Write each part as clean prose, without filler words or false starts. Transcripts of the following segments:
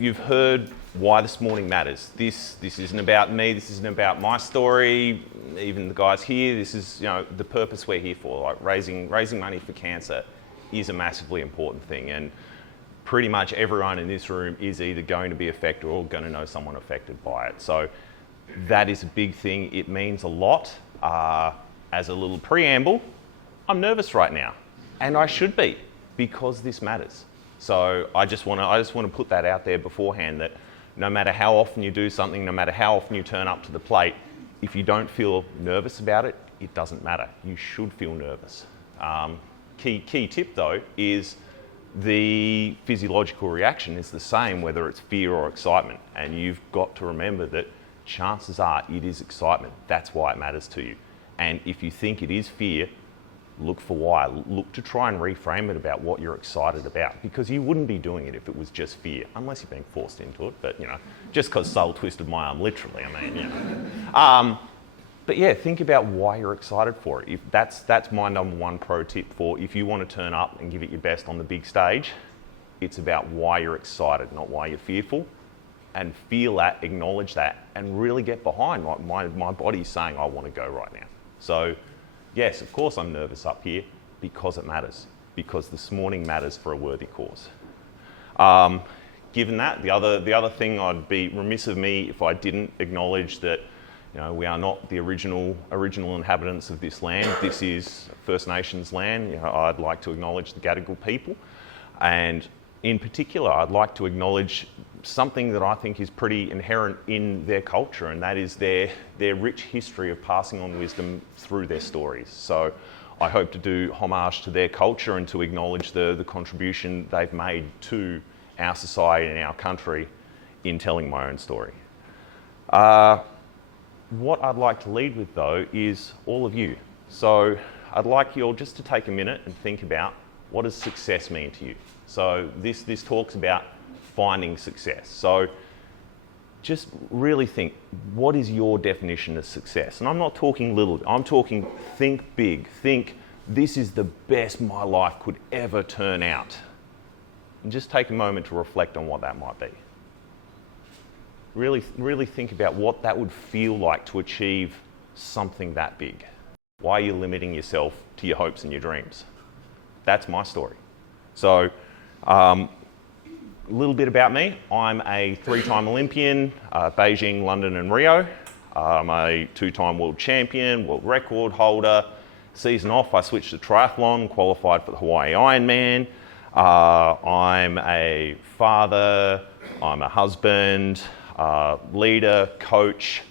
You've heard why this morning matters. This isn't about me, this isn't about my story, even the guys here. This is, the purpose we're here for. Like raising money for cancer is a massively important thing, and pretty much everyone in this room is either going to be affected or going to know someone affected by it. So that is a big thing. It means a lot. As a little preamble, I'm nervous right now, and I should be, because this matters. So I just want to put that out there beforehand, that no matter how often you do something, no matter how often you turn up to the plate, if you don't feel nervous about it, it doesn't matter. You should feel nervous. Key tip though is the physiological reaction is the same whether it's fear or excitement, and you've got to remember that chances are it is excitement. That's why it matters to you. And if you think it is fear, look for why. Look to try and reframe it about what you're excited about, because you wouldn't be doing it if it was just fear, unless you're being forced into it. But just because Sol twisted my arm literally, But yeah, think about why you're excited for it. If that's my number one pro tip for if you want to turn up and give it your best on the big stage. It's about why you're excited, not why you're fearful. And feel that, acknowledge that, and really get behind. Like my body's saying, I want to go right now. So yes, of course I'm nervous up here, because it matters, because this morning matters for a worthy cause. Given that, the other thing, I'd be remiss of me if I didn't acknowledge that we are not the original inhabitants of this land. This is First Nations land. I'd like to acknowledge the Gadigal people, and in particular, I'd like to acknowledge something that I think is pretty inherent in their culture, and that is their rich history of passing on wisdom through their stories. So I hope to do homage to their culture and to acknowledge the contribution they've made to our society and our country in telling my own story. What I'd like to lead with though is all of you. So I'd like you all just to take a minute and think about, what does success mean to you? So this talks about finding success. So just really think, what is your definition of success? And I'm not talking little, I'm talking think big. Think, this is the best my life could ever turn out. And just take a moment to reflect on what that might be. Really think about what that would feel like to achieve something that big. Why are you limiting yourself to your hopes and your dreams? That's my story. So, a little bit about me. I'm a 3-time Olympian, Beijing, London and Rio. I'm a 2-time world champion, world record holder. Season off, I switched to triathlon, qualified for the Hawaii Ironman. I'm a father, I'm a husband, leader, coach,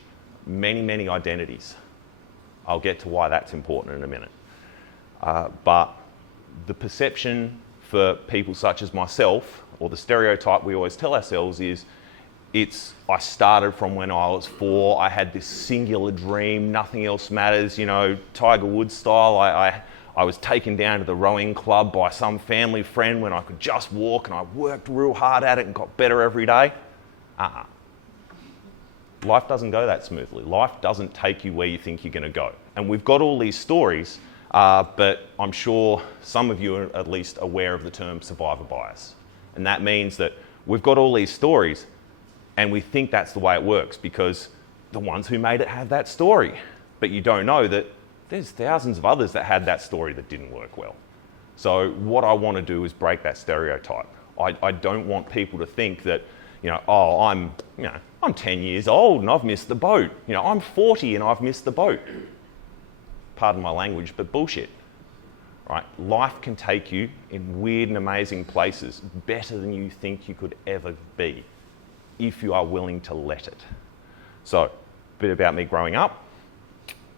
many identities. I'll get to why that's important in a minute. But the perception for people such as myself, or the stereotype we always tell ourselves is, I started from when I was 4, I had this singular dream, nothing else matters, Tiger Woods style. I was taken down to the rowing club by some family friend when I could just walk, and I worked real hard at it and got better every day. Life doesn't go that smoothly. Life doesn't take you where you think you're going to go. And we've got all these stories, but I'm sure some of you are at least aware of the term survivor bias. And that means that we've got all these stories and we think that's the way it works because the ones who made it have that story. But you don't know that there's thousands of others that had that story that didn't work well. So what I want to do is break that stereotype. I don't want people to think that, I'm 10 years old and I've missed the boat. I'm 40 and I've missed the boat. Pardon my language, but bullshit. Right? Life can take you in weird and amazing places, better than you think you could ever be, if you are willing to let it. So, a bit about me growing up.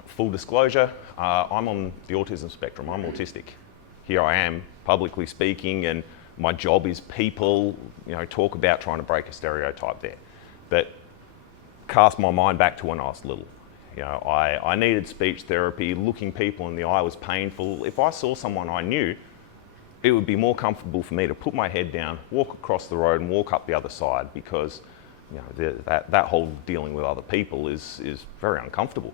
Full disclosure, I'm on the autism spectrum. I'm autistic. Here I am, publicly speaking, and my job is people, talk about trying to break a stereotype there. But cast my mind back to when I was little. I needed speech therapy. Looking people in the eye was painful. If I saw someone I knew, it would be more comfortable for me to put my head down, walk across the road and walk up the other side because that whole dealing with other people is very uncomfortable.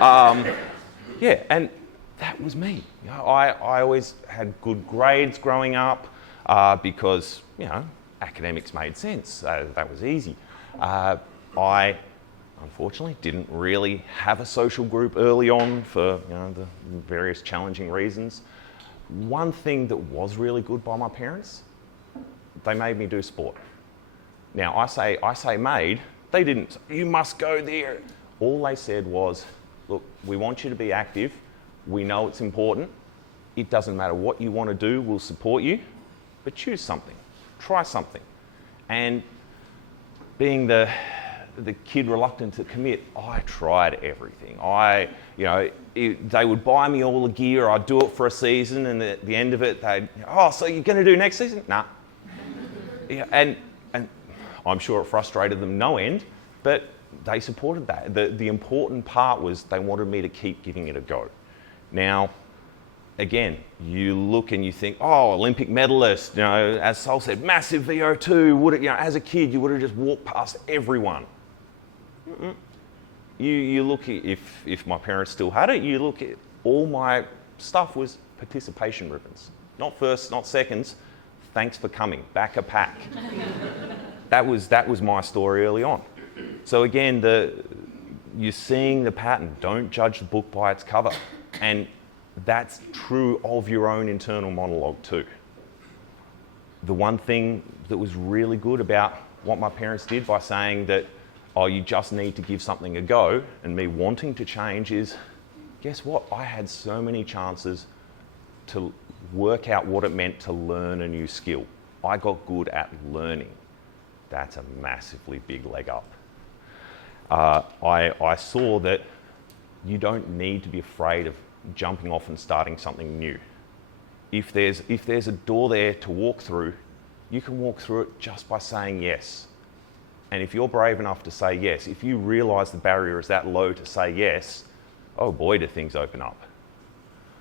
And that was me. I always had good grades growing up. because, academics made sense. That was easy. I unfortunately didn't really have a social group early on for the various challenging reasons. One thing that was really good by my parents, they made me do sport. Now I say made, they didn't say, you must go there. All they said was, look, we want you to be active, we know it's important, it doesn't matter what you want to do, we'll support you, but choose something, try something. And being the kid reluctant to commit, I tried everything. They would buy me all the gear, I'd do it for a season, and at the end of it, they'd, so you're going to do next season? Nah. And I'm sure it frustrated them no end, but they supported that. The important part was they wanted me to keep giving it a go. Now, again, you look and you think, Olympic medalist, as Sol said, massive VO2, as a kid, you would have just walked past everyone. You look at, if my parents still had it, you look at all my stuff was participation ribbons. Not firsts, not seconds. Thanks for coming, back a pack. That was my story early on. So again, you're seeing the pattern. Don't judge the book by its cover. And that's true of your own internal monologue too. The one thing that was really good about what my parents did by saying that, you just need to give something a go, and me wanting to change is, guess what? I had so many chances to work out what it meant to learn a new skill. I got good at learning. That's a massively big leg up. I saw that you don't need to be afraid of jumping off and starting something new. If there's a door there to walk through, you can walk through it just by saying yes. And if you're brave enough to say yes, if you realise the barrier is that low to say yes, oh boy, do things open up.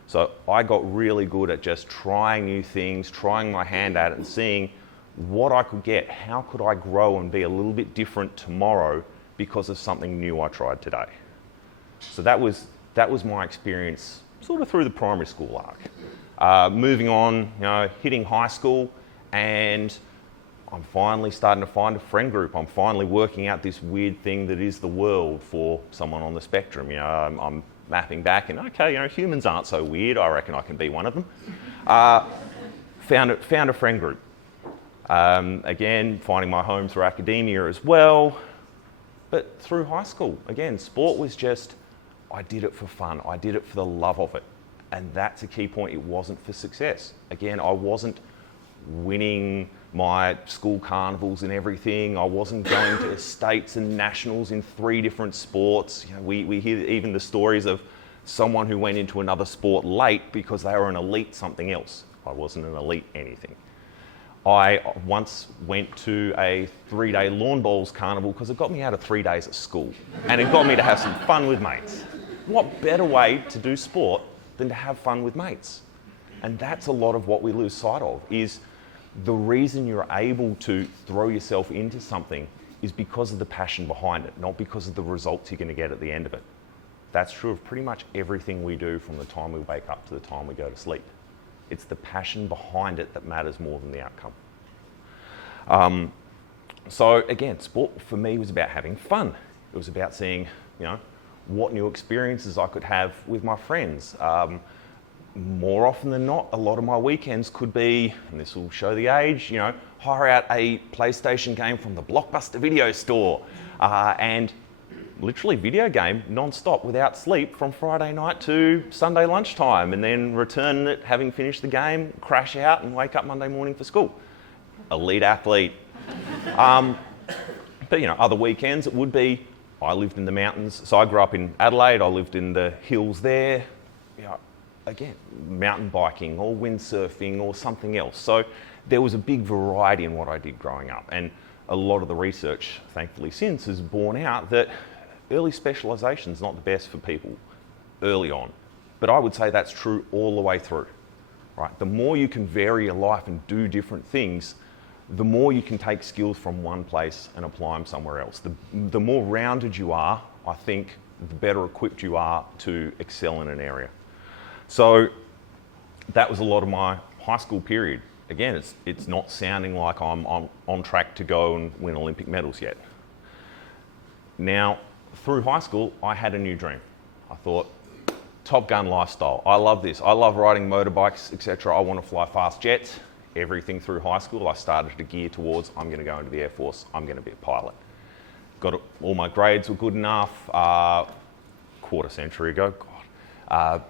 So I got really good at just trying new things, trying my hand at it and seeing what I could get. How could I grow and be a little bit different tomorrow because of something new I tried today? So that was my experience sort of through the primary school arc. Moving on, hitting high school, and I'm finally starting to find a friend group. I'm finally working out this weird thing that is the world for someone on the spectrum. I'm mapping back and, okay, humans aren't so weird. I reckon I can be one of them. Found a friend group. Again, finding my home through academia as well. But through high school, again, sport was just, I did it for fun. I did it for the love of it. And that's a key point. It wasn't for success. Again, I wasn't winning my school carnivals and everything. I wasn't going to states and nationals in 3 different sports. We hear even the stories of someone who went into another sport late because they were an elite something else. I wasn't an elite anything. I once went to a 3-day lawn bowls carnival because it got me out of 3 days at school and it got me to have some fun with mates. What better way to do sport than to have fun with mates? And that's a lot of what we lose sight of, is the reason you're able to throw yourself into something is because of the passion behind it, not because of the results you're going to get at the end of it. That's true of pretty much everything we do from the time we wake up to the time we go to sleep. It's the passion behind it that matters more than the outcome. So again, sport for me was about having fun. It was about seeing, what new experiences I could have with my friends. More often than not, a lot of my weekends could be, and this will show the age, hire out a PlayStation game from the Blockbuster video store and literally video game non-stop without sleep from Friday night to Sunday lunchtime, and then return it having finished the game, crash out and wake up Monday morning for school. Elite athlete. But other weekends it would be, I lived in the mountains, so I grew up in Adelaide, I lived in the hills there. Again, mountain biking or windsurfing or something else. So there was a big variety in what I did growing up, and a lot of the research, thankfully since, has borne out that early specialisation is not the best for people early on. But I would say that's true all the way through. Right? The more you can vary your life and do different things, the more you can take skills from one place and apply them somewhere else. The more rounded you are, I think, the better equipped you are to excel in an area. So that was a lot of my high school period. again, it's not sounding like I'm on track to go and win Olympic medals yet. Now, through high school, I had a new dream. I thought, Top Gun lifestyle. I love this. I love riding motorbikes, etc. I want to fly fast jets. Everything through high school, I started to gear towards, I'm going to go into the Air Force. I'm going to be a pilot. All my grades were good enough. Quarter century ago, God.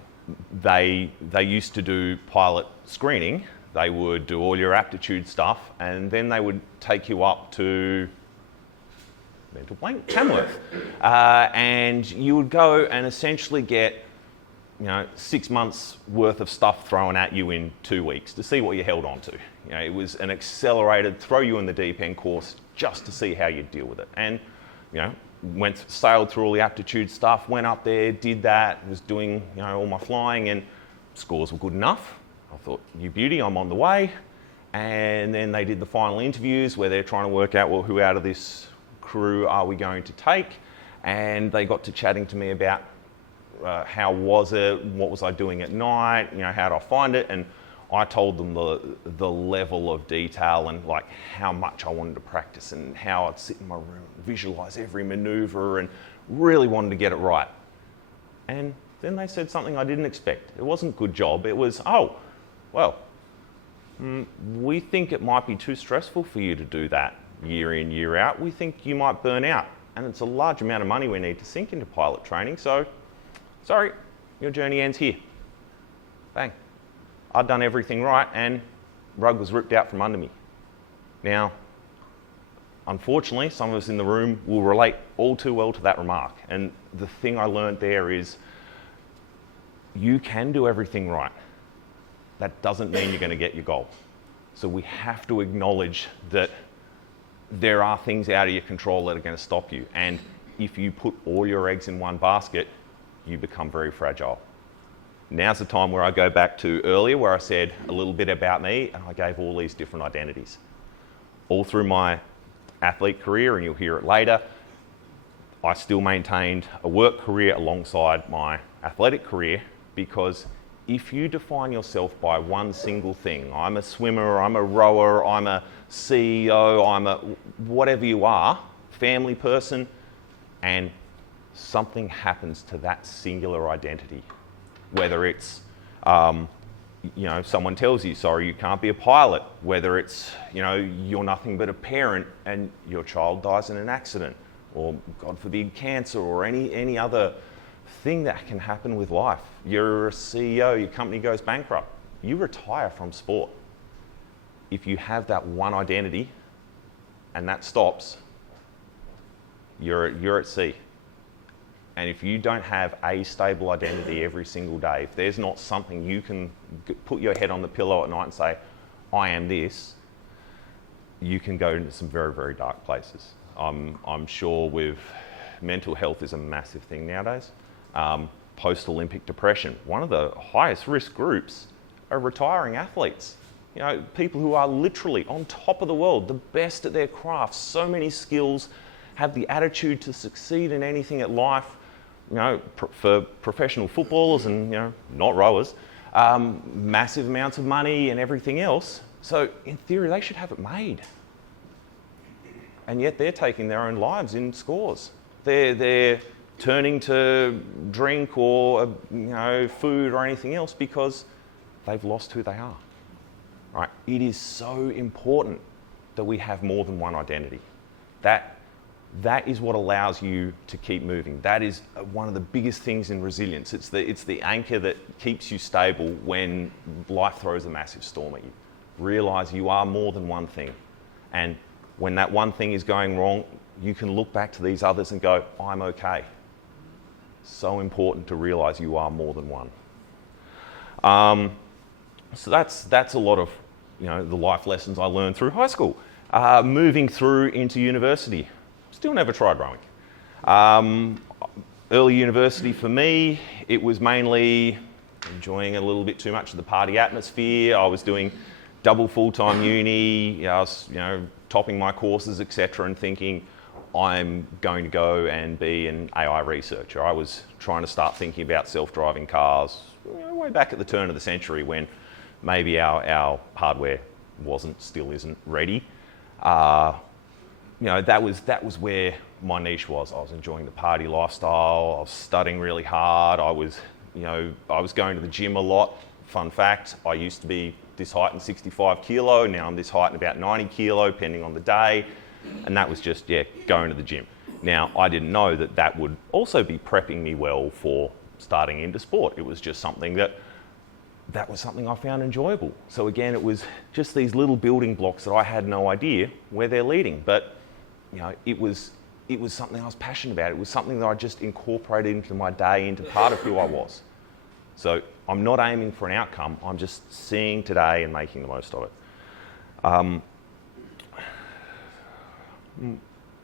They used to do pilot screening. They would do all your aptitude stuff, and then they would take you up to mental blank, Tamworth, and you would go and essentially get 6 months worth of stuff thrown at you in 2 weeks to see what you held on to. It was an accelerated, throw you in the deep end course just to see how you'd deal with it. And sailed through all the aptitude stuff, went up there, did that, was doing all my flying, and scores were good enough. I thought, you beauty, I'm on the way. And then they did the final interviews where they're trying to work out, well, who out of this crew are we going to take? And they got to chatting to me about how was it, what was I doing at night, how did I find it? And I told them the level of detail and like how much I wanted to practice and how I'd sit in my room, visualize every maneuver, and really wanted to get it right. And then they said something I didn't expect. It wasn't good job. It was, we think it might be too stressful for you to do that year in, year out. We think you might burn out. And it's a large amount of money we need to sink into pilot training. So, sorry, your journey ends here. Bang. I'd done everything right and rug was ripped out from under me. Now, unfortunately, some of us in the room will relate all too well to that remark. And the thing I learned there is you can do everything right. That doesn't mean you're going to get your goal. So we have to acknowledge that there are things out of your control that are going to stop you. And if you put all your eggs in one basket, you become very fragile. Now's the time where I go back to earlier where I said a little bit about me and I gave all these different identities. All through my athlete career, and you'll hear it later, I still maintained a work career alongside my athletic career, because if you define yourself by one single thing, I'm a swimmer, I'm a rower, I'm a CEO, I'm a whatever you are, family person, and something happens to that singular identity, whether it's someone tells you, sorry, you can't be a pilot, whether it's you're nothing but a parent and your child dies in an accident, or God forbid cancer, or any other thing that can happen with life. You're a CEO, your company goes bankrupt, you retire from sport. If you have that one identity and that stops, you're at sea. And if you don't have a stable identity every single day, if there's not something you can put your head on the pillow at night and say, I am this, you can go into some very, very dark places. I'm sure with mental health is a massive thing nowadays. Post-Olympic depression, one of the highest risk groups are retiring athletes. People who are literally on top of the world, the best at their craft, so many skills, have the attitude to succeed in anything at life. For professional footballers and not rowers, massive amounts of money and everything else. So in theory, they should have it made. And yet they're taking their own lives in scores. They're turning to drink or food or anything else because they've lost who they are. Right? It is so important that we have more than one identity. That is what allows you to keep moving. That is one of the biggest things in resilience. It's the anchor that keeps you stable when life throws a massive storm at you. Realise you are more than one thing. And when that one thing is going wrong, you can look back to these others and go, I'm okay. So important to realise you are more than one. So that's a lot of the life lessons I learned through high school. Moving through into university. Still never tried rowing. Early university for me, it was mainly enjoying a little bit too much of the party atmosphere. I was doing double full-time uni. I was, topping my courses, etc., and thinking I'm going to go and be an AI researcher. I was trying to start thinking about self-driving cars way back at the turn of the century when maybe our hardware still isn't ready. That was where my niche was. I was enjoying the party lifestyle. I was studying really hard. I was going to the gym a lot. Fun fact, I used to be this height and 65 kilo. Now I'm this height and about 90 kilo, depending on the day. And that was just, going to the gym. Now, I didn't know that would also be prepping me well for starting into sport. It was just something that was something I found enjoyable. So again, it was just these little building blocks that I had no idea where they're leading. But it was something I was passionate about. It was something that I just incorporated into my day, into part of who I was. So I'm not aiming for an outcome. I'm just seeing today and making the most of it.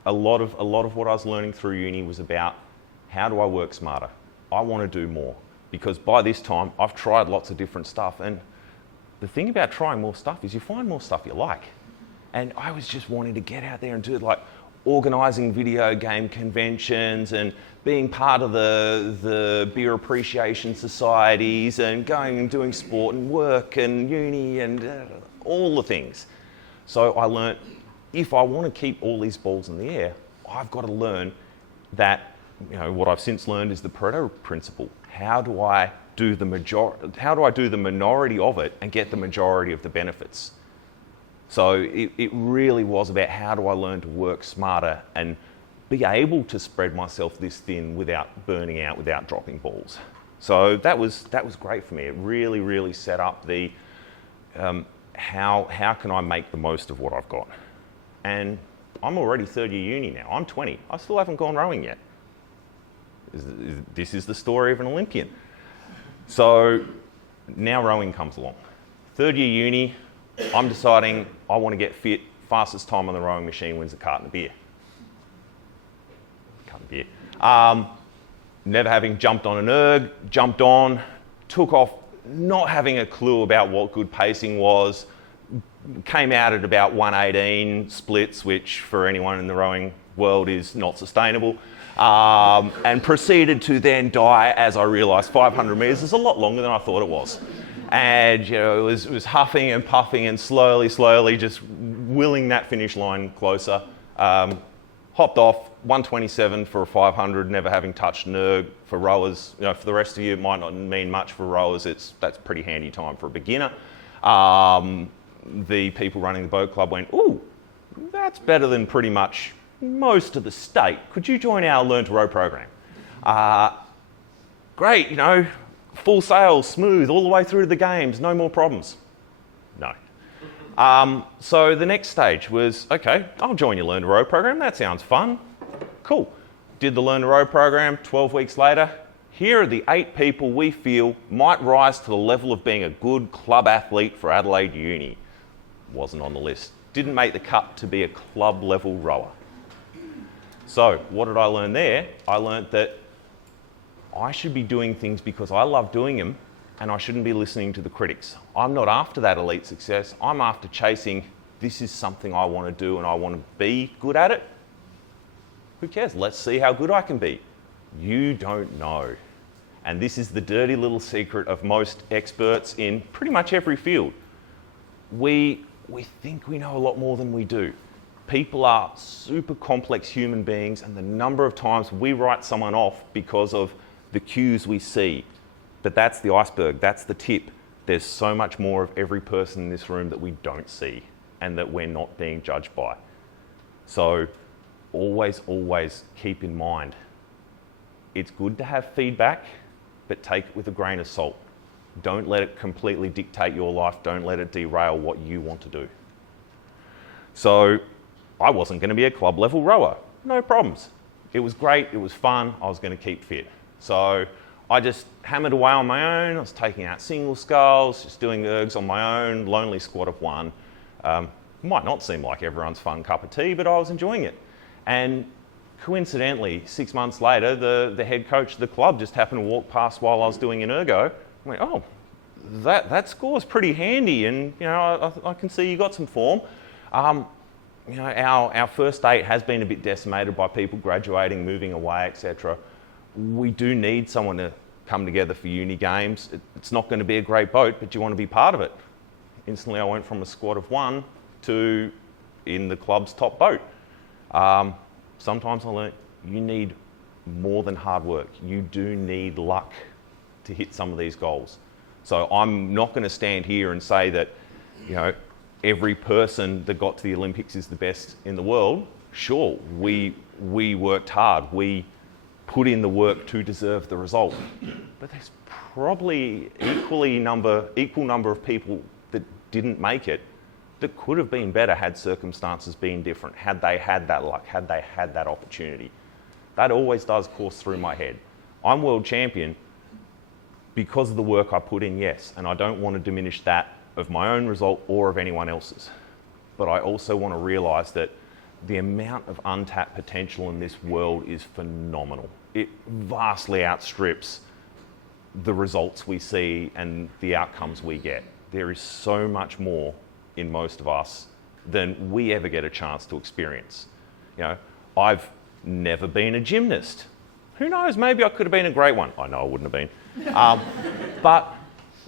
A lot of what I was learning through uni was about how do I work smarter? I want to do more, because by this time I've tried lots of different stuff, and the thing about trying more stuff is you find more stuff you like. And I was just wanting to get out there and do it, like organising video game conventions and being part of the beer appreciation societies and going and doing sport and work and uni and all the things. So I learnt, if I want to keep all these balls in the air, I've got to learn that, what I've since learned is the Pareto principle. How do I do the minority of it and get the majority of the benefits? So it really was about how do I learn to work smarter and be able to spread myself this thin without burning out, without dropping balls. So that was great for me. It really, really set up the how can I make the most of what I've got? And I'm already third year uni now. I'm 20. I still haven't gone rowing yet. This is the story of an Olympian. So now rowing comes along. Third year uni, I'm deciding I want to get fit. Fastest time on the rowing machine wins a carton of beer. Never having jumped on an erg, jumped on, took off, not having a clue about what good pacing was, came out at about 118 splits, which for anyone in the rowing world is not sustainable, and proceeded to then die as I realised 500 metres is a lot longer than I thought it was. And it was huffing and puffing and slowly just willing that finish line closer. Hopped off, 127 for a 500, never having touched an erg. For rowers, for the rest of you, it might not mean much. For rowers, that's pretty handy time for a beginner. The people running the boat club went, ooh, that's better than pretty much most of the state. Could you join our Learn to Row program? Great, full sail, smooth, all the way through to the games, no more problems. No. So the next stage was, okay, I'll join your Learn to Row program. That sounds fun. Cool. Did the Learn to Row program. 12 weeks later, here are the 8 people we feel might rise to the level of being a good club athlete for Adelaide Uni. Wasn't on the list. Didn't make the cut to be a club level rower. So what did I learn there? I learned that I should be doing things because I love doing them, and I shouldn't be listening to the critics. I'm not after that elite success. I'm after chasing, this is something I want to do and I want to be good at it. Who cares? Let's see how good I can be. You don't know. And this is the dirty little secret of most experts in pretty much every field. We think we know a lot more than we do. People are super complex human beings, and the number of times we write someone off because of the cues we see. But that's the iceberg, that's the tip. There's so much more of every person in this room that we don't see and that we're not being judged by. So always keep in mind, it's good to have feedback, but take it with a grain of salt. Don't let it completely dictate your life. Don't let it derail what you want to do. So I wasn't going to be a club level rower. No problems. It was great. It was fun. I was going to keep fit. So I just hammered away on my own. I was taking out single sculls, just doing ergs on my own, lonely squat of 1. Might not seem like everyone's fun cup of tea, but I was enjoying it. And coincidentally, 6 months later, the head coach of the club just happened to walk past while I was doing an ergo. I went, oh, that score's pretty handy, and I can see you got some form. Our first 8 has been a bit decimated by people graduating, moving away, etc. We do need someone to come together for uni games. It's not going to be a great boat, but you want to be part of it. instantly I went from a squad of 1 to in the club's top boat. Sometimes I learned you need more than hard work. You do need luck to hit some of these goals. So I'm not going to stand here and say that, every person that got to the Olympics is the best in the world. Sure, we worked hard. We put in the work to deserve the result. But there's probably equal number of people that didn't make it that could have been better had circumstances been different, had they had that luck, had they had that opportunity. That always does course through my head. I'm world champion because of the work I put in, yes, and I don't want to diminish that of my own result or of anyone else's. But I also want to realise that the amount of untapped potential in this world is phenomenal. It vastly outstrips the results we see and the outcomes we get. There is so much more in most of us than we ever get a chance to experience. I've never been a gymnast. Who knows, maybe I could have been a great one. I know I wouldn't have been. But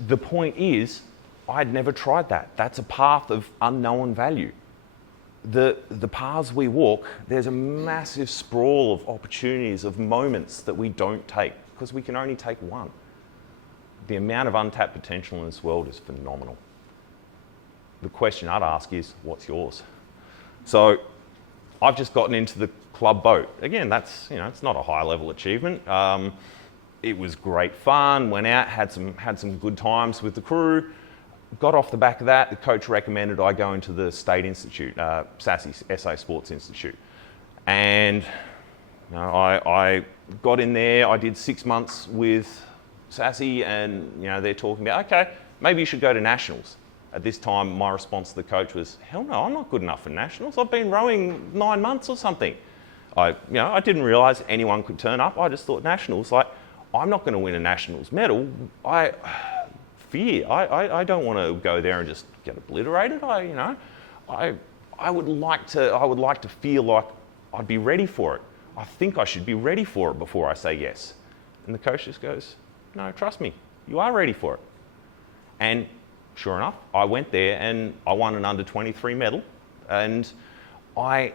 the point is, I'd never tried that. That's a path of unknown value. The paths we walk, there's a massive sprawl of opportunities, of moments that we don't take, because we can only take one. The amount of untapped potential in this world is phenomenal. The question I'd ask is, what's yours? So I've just gotten into the club boat. Again, that's, it's not a high level achievement. It was great fun, went out, had some good times with the crew. Got off the back of that, the coach recommended I go into the State Institute, SASI, SA Sports Institute. And I got in there, I did 6 months with SASI, and they're talking about, okay, maybe you should go to nationals. At this time, my response to the coach was, hell no, I'm not good enough for nationals. I've been rowing 9 months or something. I didn't realise anyone could turn up. I just thought nationals, I'm not going to win a nationals medal. I don't want to go there and just get obliterated. I would like to feel like I'd be ready for it. I think I should be ready for it before I say yes. And the coach just goes, no, trust me, you are ready for it. And sure enough, I went there and I won an under-23 medal. And I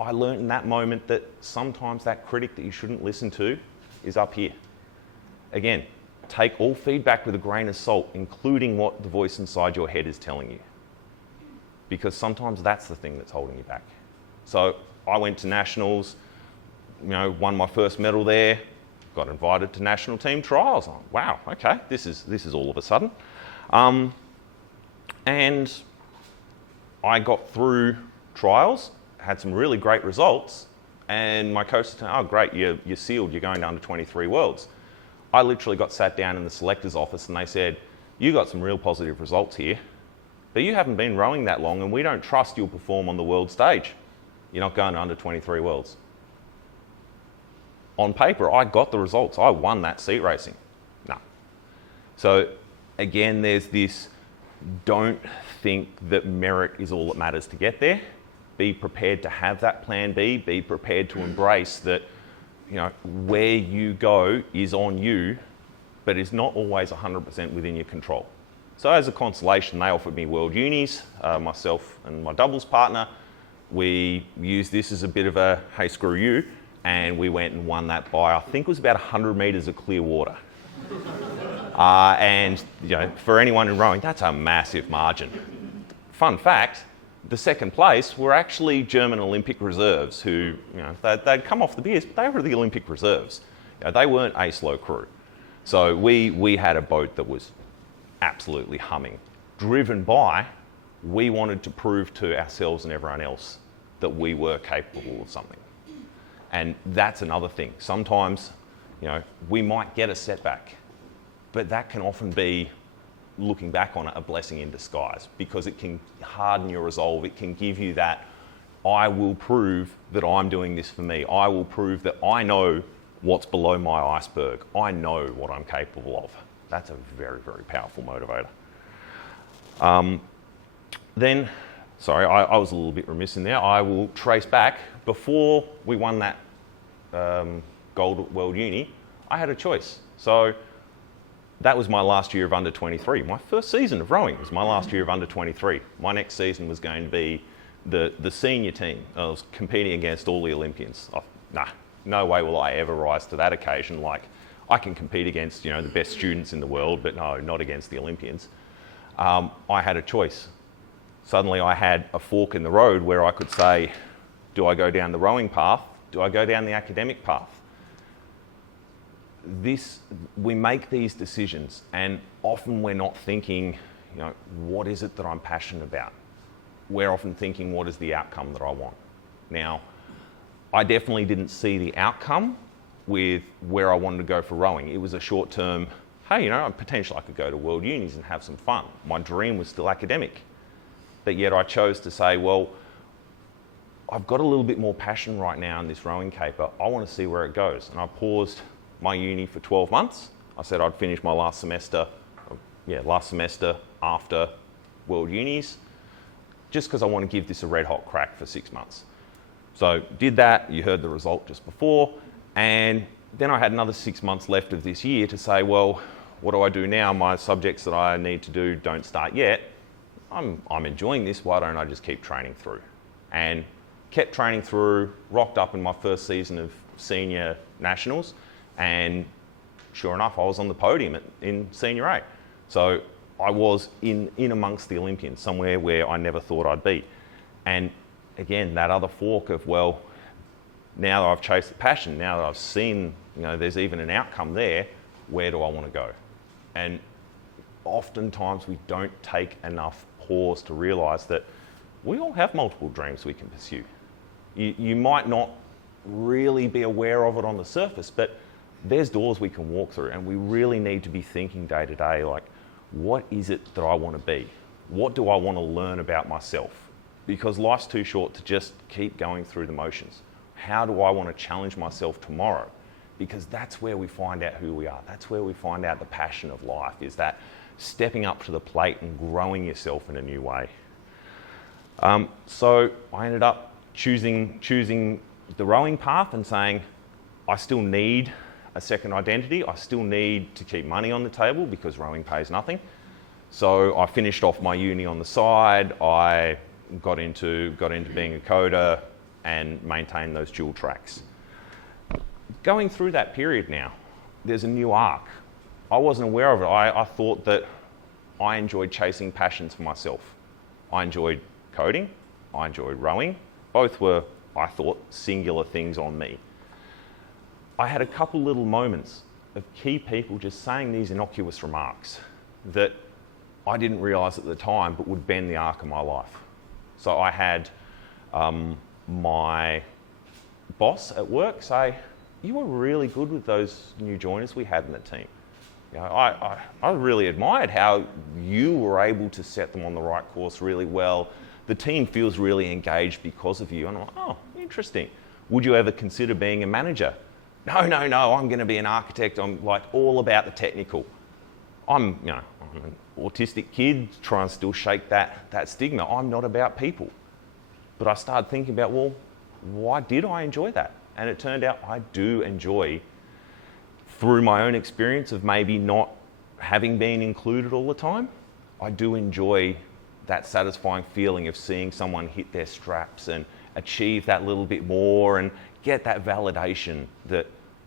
learned in that moment that sometimes that critic that you shouldn't listen to is up here. Again, take all feedback with a grain of salt, including what the voice inside your head is telling you. Because sometimes that's the thing that's holding you back. So I went to nationals, won my first medal there, got invited to national team trials. I'm like, wow, okay, this is all of a sudden. And I got through trials, had some really great results, and my coach said, oh great, you're sealed, you're going to under 23 Worlds. I literally got sat down in the selector's office and they said, you got some real positive results here, but you haven't been rowing that long and we don't trust you'll perform on the world stage. You're not going to under 23 Worlds. On paper, I got the results. I won that seat racing. No. So again, there's this, don't think that merit is all that matters to get there. Be prepared to have that plan B. Be prepared to embrace that where you go is on you, but is not always 100% within your control. So as a consolation, they offered me World Unis, myself and my doubles partner. We used this as a bit of a, hey, screw you, and we went and won that by, I think it was about 100 metres of clear water. And for anyone in rowing, that's a massive margin. Fun fact, the second place were actually German Olympic reserves who, they'd come off the beers, but they were the Olympic reserves. They weren't a slow crew. So we had a boat that was absolutely humming, driven by, we wanted to prove to ourselves and everyone else that we were capable of something. And that's another thing. Sometimes, we might get a setback, but that can often be, looking back on it, a blessing in disguise, because it can harden your resolve. It can give you that, I will prove that I'm doing this for me. I will prove that I know what's below my iceberg. I know what I'm capable of. That's a very, very powerful motivator. Then, sorry, I was a little bit remiss in there. I will trace back. Before we won that gold World Uni, I had a choice. So that was my last year of under 23. My first season of rowing was my last year of under 23. My next season was going to be the senior team. I was competing against all the Olympians. No way will I ever rise to that occasion. Like, I can compete against, the best students in the world, but no, not against the Olympians. I had a choice. Suddenly I had a fork in the road where I could say, do I go down the rowing path? Do I go down the academic path? We make these decisions, and often we're not thinking, what is it that I'm passionate about? We're often thinking, what is the outcome that I want? Now, I definitely didn't see the outcome with where I wanted to go for rowing. It was a short-term, hey, potentially I could go to World Unis and have some fun. My dream was still academic. But yet I chose to say, well, I've got a little bit more passion right now in this rowing caper. I want to see where it goes. And I paused my uni for 12 months. I said I'd finish my last semester after World Unis, just because I want to give this a red hot crack for 6 months. So did that, you heard the result just before, and then I had another 6 months left of this year to say, well, what do I do now? My subjects that I need to do don't start yet. I'm enjoying this, why don't I just keep training through? And kept training through, rocked up in my first season of senior nationals, and sure enough, I was on the podium in senior A. So I was in amongst the Olympians, somewhere where I never thought I'd be. And again, that other fork of, well, now that I've chased the passion, now that I've seen, there's even an outcome there, where do I want to go? And oftentimes we don't take enough pause to realise that we all have multiple dreams we can pursue. You might not really be aware of it on the surface, but there's doors we can walk through, and we really need to be thinking day to day, like, what is it that I want to be? What do I want to learn about myself? Because life's too short to just keep going through the motions. How do I want to challenge myself tomorrow? Because that's where we find out who we are. That's where we find out the passion of life, is that stepping up to the plate and growing yourself in a new way. So I ended up choosing the rowing path and saying, I still need a second identity. I still need to keep money on the table because rowing pays nothing. So I finished off my uni on the side. I got into being a coder and maintained those dual tracks. Going through that period now, there's a new arc. I wasn't aware of it. I thought that I enjoyed chasing passions for myself. I enjoyed coding. I enjoyed rowing. Both were, I thought, singular things on me. I had a couple little moments of key people just saying these innocuous remarks that I didn't realise at the time but would bend the arc of my life. So I had my boss at work say, you were really good with those new joiners we had in the team. I really admired how you were able to set them on the right course really well. The team feels really engaged because of you. And I'm like, oh, interesting. Would you ever consider being a manager? No, I'm going to be an architect. I'm like all about the technical. I'm an autistic kid, trying to still shake that stigma. I'm not about people. But I started thinking about, well, why did I enjoy that? And it turned out I do enjoy, through my own experience of maybe not having been included all the time, I do enjoy that satisfying feeling of seeing someone hit their straps and achieve that little bit more and get that validation that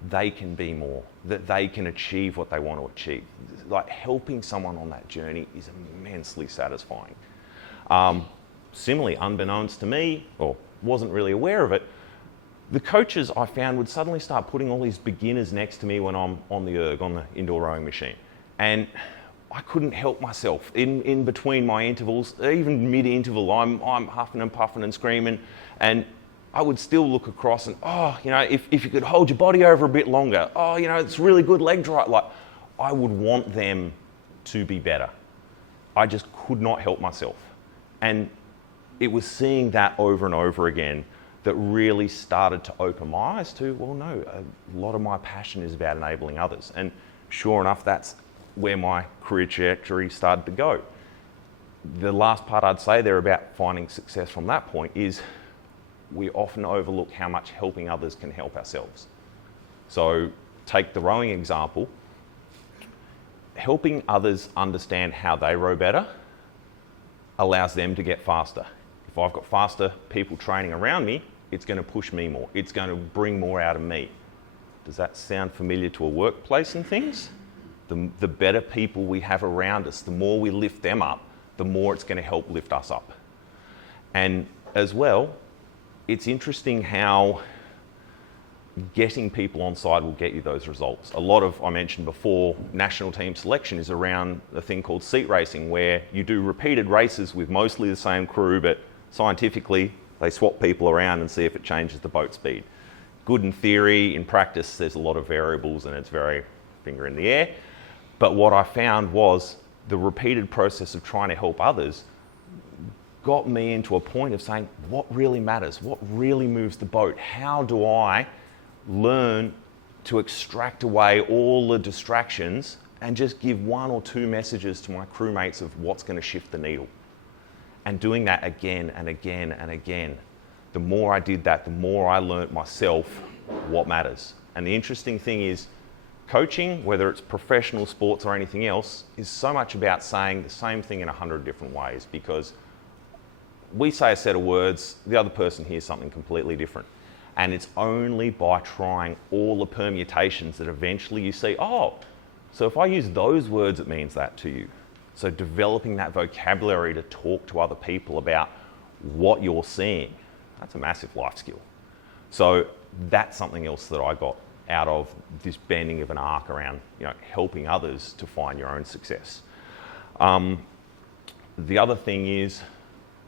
they can be more, that they can achieve what they want to achieve. Like, helping someone on that journey is immensely satisfying. Similarly, unbeknownst to me, or wasn't really aware of it, the coaches I found would suddenly start putting all these beginners next to me when I'm on the erg, on the indoor rowing machine. And I couldn't help myself. In between my intervals, even mid-interval, I'm huffing and puffing and screaming, and I would still look across and, if you could hold your body over a bit longer, it's really good leg drive. Like, I would want them to be better. I just could not help myself. And it was seeing that over and over again that really started to open my eyes to, well, no, a lot of my passion is about enabling others. And sure enough, that's where my career trajectory started to go. The last part I'd say there about finding success from that point is we often overlook how much helping others can help ourselves. So take the rowing example. helping others understand how they row better allows them to get faster. If I've got faster people training around me, it's going to push me more. It's going to bring more out of me. Does that sound familiar to a workplace and things? The better people we have around us, the more we lift them up, the more it's going to help lift us up. And as well, it's interesting how getting people on side will get you those results. A lot of, I mentioned before, national team selection is around a thing called seat racing, where you do repeated races with mostly the same crew, but scientifically they swap people around and see if it changes the boat speed. Good in theory, in practice there's a lot of variables and it's very finger in the air. But what I found was the repeated process of trying to help others got me into a point of saying, what really matters? What really moves the boat? How do I learn to extract away all the distractions and just give one or two messages to my crewmates of what's going to shift the needle? And doing that again and again and again. The more I did that, the more I learnt myself what matters. And the interesting thing is, coaching, whether it's professional sports or anything else, is so much about saying the same thing in 100 different ways, because we say a set of words, the other person hears something completely different. And it's only by trying all the permutations that eventually you see, oh, so if I use those words, it means that to you. So developing that vocabulary to talk to other people about what you're seeing, that's a massive life skill. So that's something else that I got out of this bending of an arc around, helping others to find your own success. The other thing is,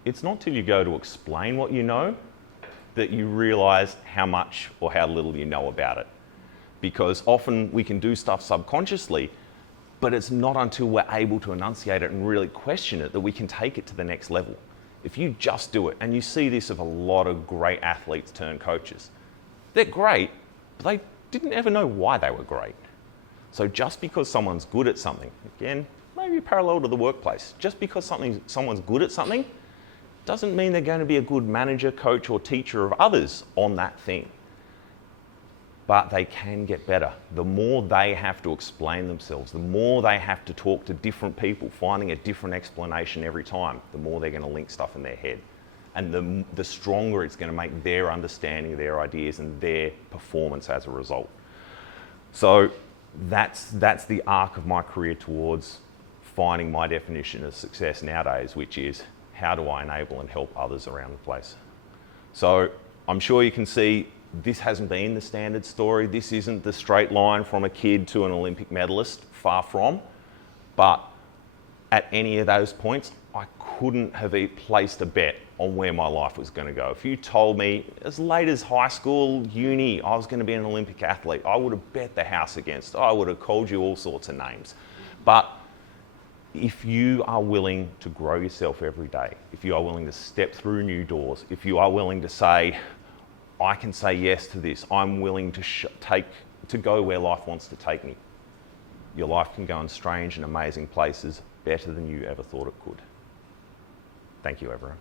it's not till you go to explain what you know that you realise how much or how little you know about it. Because often we can do stuff subconsciously, but it's not until we're able to enunciate it and really question it that we can take it to the next level. If you just do it, and you see this of a lot of great athletes turned coaches, they're great, but they didn't ever know why they were great. So just because someone's good at something, again, maybe parallel to the workplace, just because someone's good at something doesn't mean they're going to be a good manager, coach, or teacher of others on that thing. But they can get better. The more they have to explain themselves, the more they have to talk to different people, finding a different explanation every time, the more they're going to link stuff in their head. And the stronger it's going to make their understanding, their ideas, and their performance as a result. So that's the arc of my career towards finding my definition of success nowadays, which is, how do I enable and help others around the place? So I'm sure you can see this hasn't been the standard story. This isn't the straight line from a kid to an Olympic medalist, far from. But at any of those points, I couldn't have placed a bet on where my life was going to go. If you told me as late as high school, uni, I was going to be an Olympic athlete, I would have bet the house against. I would have called you all sorts of names. But if you are willing to grow yourself every day, if you are willing to step through new doors, if you are willing to say, I can say yes to this, I'm willing to go where life wants to take me, your life can go in strange and amazing places better than you ever thought it could. Thank you, everyone.